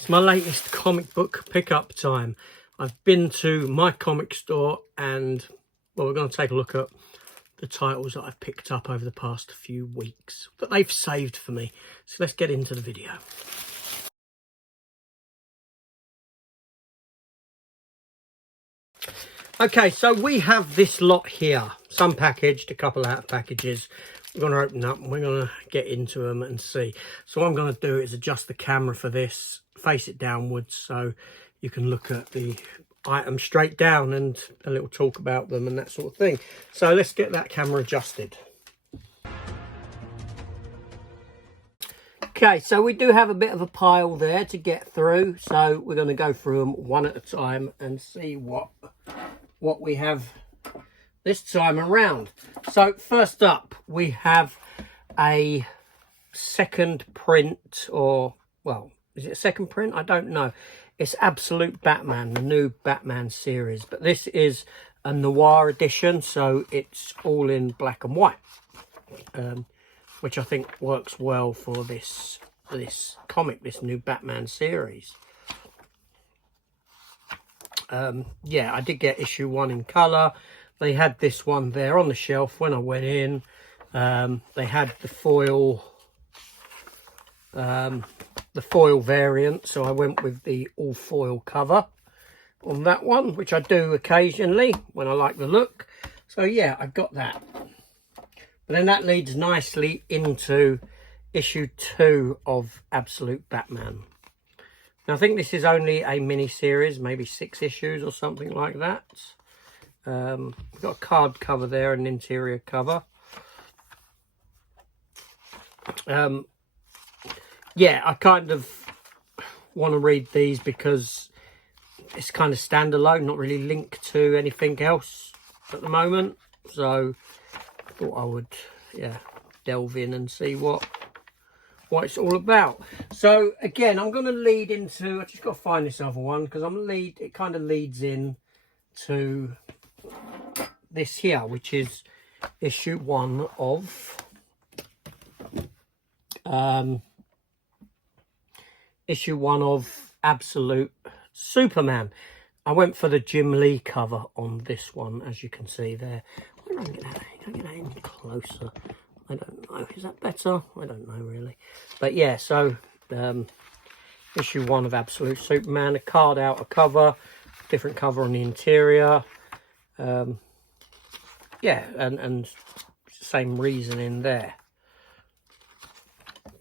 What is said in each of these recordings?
It's my latest comic book pickup time. I've been to my comic store and, well, we're going to take a look at the titles that I've picked up over the past few weeks that they've saved for me. So let's get into the video. Okay, so we have this lot here. Some packaged, a couple out of packages. We're going to open up and we're going to get into them and see. So what I'm going to do is adjust the camera for this, face it downwards so you can look at the items straight down and a little talk about them and that sort of thing. So let's get that camera adjusted. Okay, so we do have a bit of a pile there to get through. So we're going to go through them one at a time and see what we have this time around. So first up, we have a second print, or, well, is it a second print? I don't know. It's Absolute Batman, the new Batman series. But this is a noir edition, so it's all in black and white, which I think works well for this comic, this new Batman series. Yeah, I did get issue 1 in colour. They had this one there on the shelf when I went in. They had the foil variant, so I went with the all foil cover on that one, which I do occasionally when I like the look. So yeah, I got that. But then that leads nicely into issue 2 of Absolute Batman. Now I think this is only a mini series, maybe 6 issues or something like that. We've got a card cover there, an interior cover. Yeah, I kind of want to read these because it's kind of standalone, not really linked to anything else at the moment. So I thought I would, yeah, delve in and see what it's all about. So again, I'm going to lead into, I just got to find this other one because it kind of leads in to this here, which is issue 1 of issue 1 of Absolute Superman. I went for the Jim Lee cover on this one, as you can see there. Can I get that in closer? I don't know. Is that better? I don't know really. But yeah, so issue 1 of Absolute Superman, a card out, a cover, different cover on the interior. Yeah, and same reasoning there.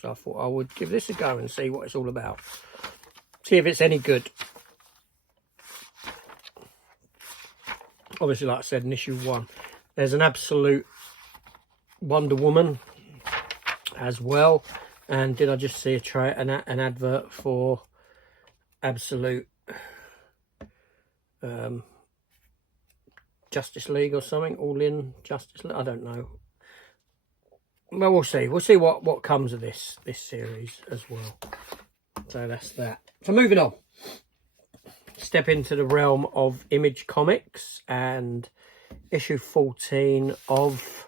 So I thought I would give this a go and see what it's all about. See if it's any good. Obviously, like I said, in issue 1, there's an Absolute Wonder Woman as well. And did I just see an advert for Absolute Justice League or something? All in Justice League? I don't know. Well, we'll see. We'll see what comes of this series as well. So that's that. So moving on. Step into the realm of Image Comics and issue 14 of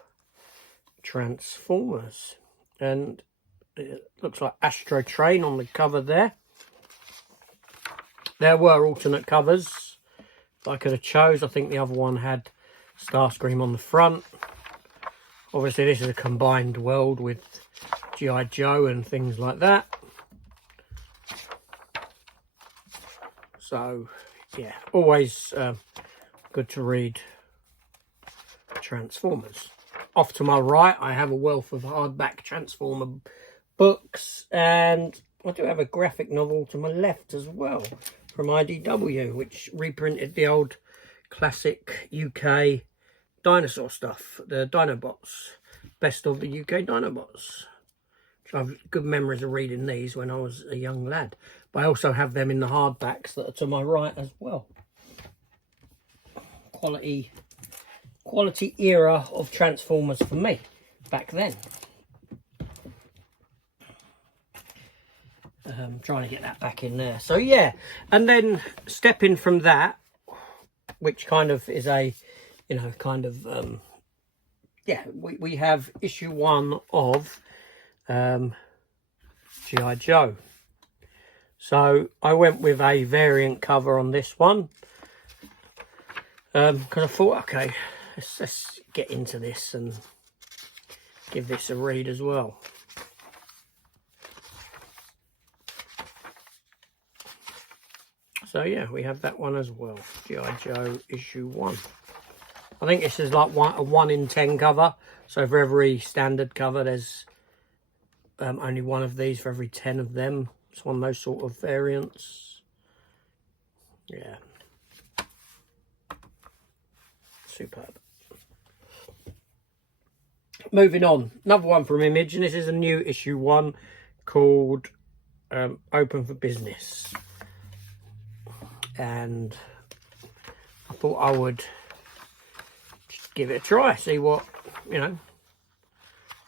Transformers. And it looks like Astro Train on the cover there. There were alternate covers that I could have chose. I think the other one had Starscream on the front. Obviously, this is a combined world with G.I. Joe and things like that. So, yeah, always good to read Transformers. Off to my right, I have a wealth of hardback Transformer books. And I do have a graphic novel to my left as well from IDW, which reprinted the old classic UK dinosaur stuff, the Dinobots, best of the UK Dinobots. I have good memories of reading these when I was a young lad. But I also have them in the hardbacks that are to my right as well. Quality era of Transformers for me back then. Trying to get that back in there. So yeah, and then stepping from that, which kind of is a, you know, kind of yeah, we have issue 1 of G.I. Joe. So I went with a variant cover on this one. Because I thought, okay, let's get into this and give this a read as well. So yeah, we have that one as well. G.I. Joe issue 1. I think this is like a 1 in 10 cover. So for every standard cover, there's only one of these for every 10 of them. It's one of those sort of variants. Yeah. Superb. Moving on, another one from Image, and this is a new issue 1 called Open for Business. And I thought I would just give it a try, see what, you know.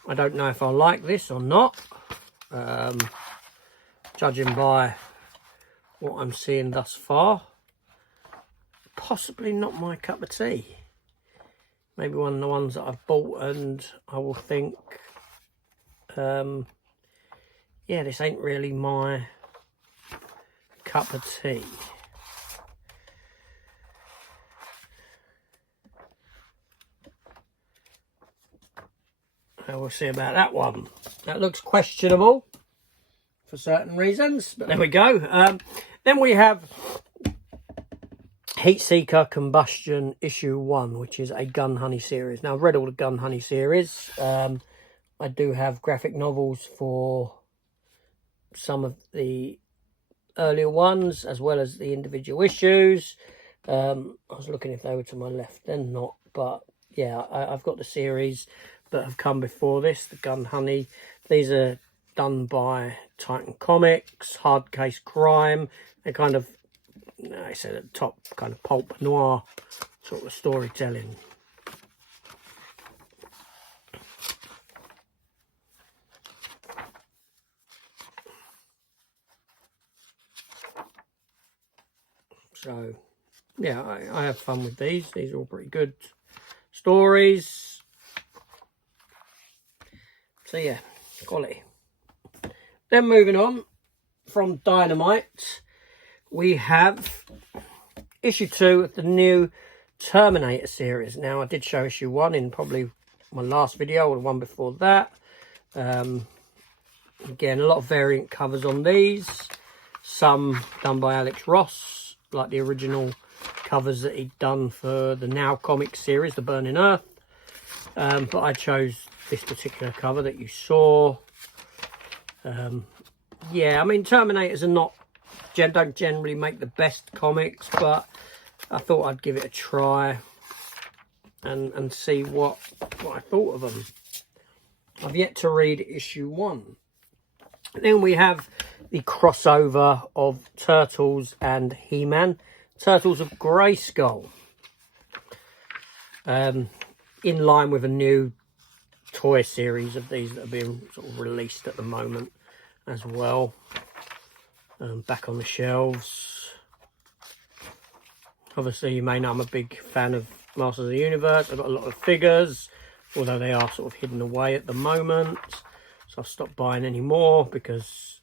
I don't know if I like this or not, judging by what I'm seeing thus far. Possibly not my cup of tea. Maybe one of the ones that I've bought and I will think, yeah, this ain't really my cup of tea. We'll see about that one. That looks questionable for certain reasons, but there we go. Then we have Heatseeker Combustion issue 1, which is a Gun Honey series. Now, I've read all the Gun Honey series. I do have graphic novels for some of the earlier ones, as well as the individual issues. I was looking if they were to my left, they're not, but yeah, I've got the series that have come before this, the Gun Honey. These are done by Titan Comics, Hard Case Crime. They're kind of, I said at the top, kind of pulp noir sort of storytelling. So yeah, I have fun with these. These are all pretty good stories. So yeah, quality. Then moving on from Dynamite, we have issue 2 of the new Terminator series. Now, I did show issue 1 in probably my last video or the one before that. Again, a lot of variant covers on these. Some done by Alex Ross, like the original covers that he'd done for the Now Comics series, The Burning Earth. But I chose this particular cover that you saw. Yeah, I mean, Terminators are don't generally make the best comics, but I thought I'd give it a try and see what I thought of them. I've yet to read issue 1. Then we have the crossover of Turtles and He-Man, Turtles of Grayskull, in line with a new toy series of these that are being sort of released at the moment as well. Back on the shelves. Obviously, you may know I'm a big fan of Masters of the Universe. I've got a lot of figures, although they are sort of hidden away at the moment. So I've stopped buying any more because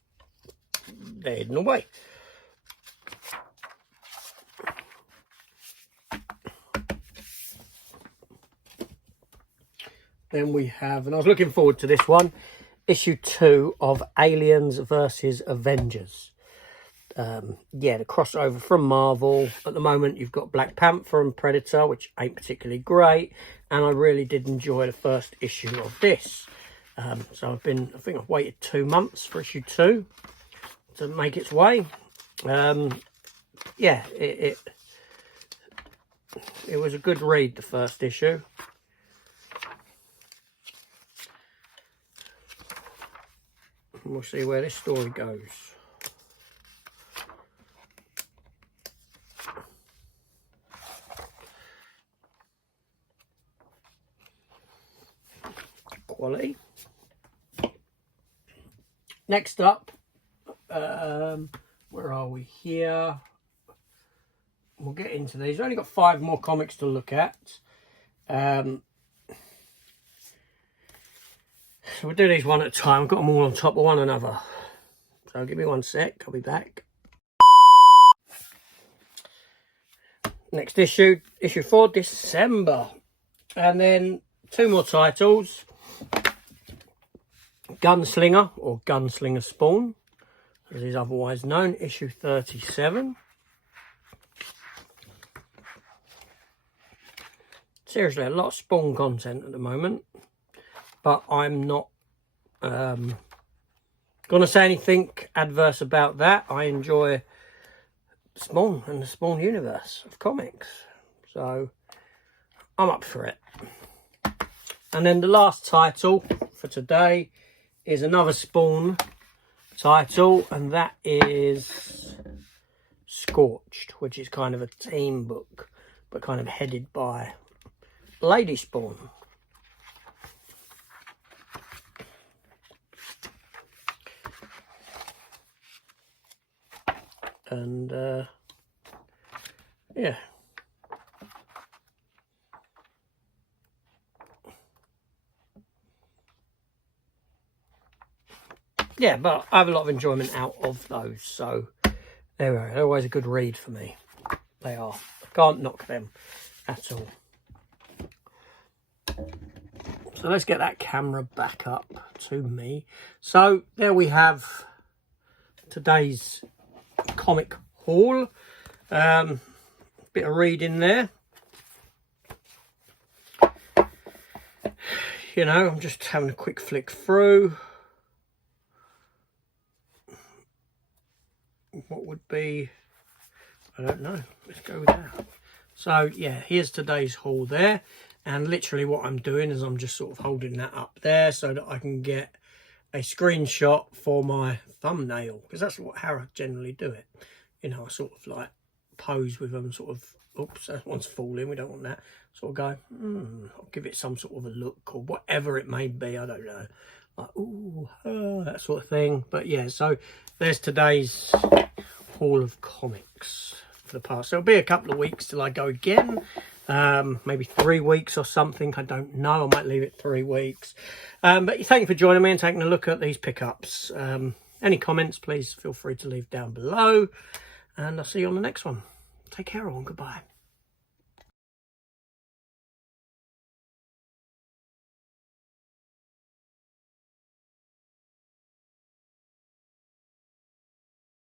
they're hidden away. Then we have, and I was looking forward to this one, issue 2 of Aliens versus Avengers. Yeah, the crossover from Marvel. At the moment, you've got Black Panther and Predator, which ain't particularly great. And I really did enjoy the first issue of this. So I think I've waited 2 months for issue 2 to make its way. Yeah, it was a good read, the first issue. And we'll see where this story goes. Quality. Next up, where are we here? We'll get into these. I've only got 5 more comics to look at. So we'll do these one at a time. I've got them all on top of one another. So give me 1 sec, I'll be back. Next issue, issue 4, December. And then 2 more titles. Gunslinger, or Gunslinger Spawn, as is otherwise known, issue 37. Seriously, a lot of Spawn content at the moment, but I'm not going to say anything adverse about that. I enjoy Spawn and the Spawn universe of comics, so I'm up for it. And then the last title for today is another Spawn title, and that is Scorched, which is kind of a team book, but kind of headed by Lady Spawn. And yeah, but I have a lot of enjoyment out of those, so there we are. They're always a good read for me. They are. Can't knock them at all. So let's get that camera back up to me. So there we have today's comic haul. Bit of reading there. You know, I'm just having a quick flick through. What would be, I don't know. Let's go with that. So yeah, here's today's haul there. And literally what I'm doing is I'm just sort of holding that up there so that I can get a screenshot for my thumbnail, because that's how I generally do it. You know, I sort of like pose with them, sort of, oops, that one's falling, we don't want that. Sort of go, I'll give it some sort of a look, or whatever it may be, I don't know. Like, ooh, that sort of thing. But yeah, so there's today's haul of comics for the past. So it'll be a couple of weeks till I go again. Maybe 3 weeks or something, I don't know. I might leave it 3 weeks. But thank you for joining me and taking a look at these pickups. Any comments, please feel free to leave down below, and I'll see you on the next one. Take care, all, and goodbye.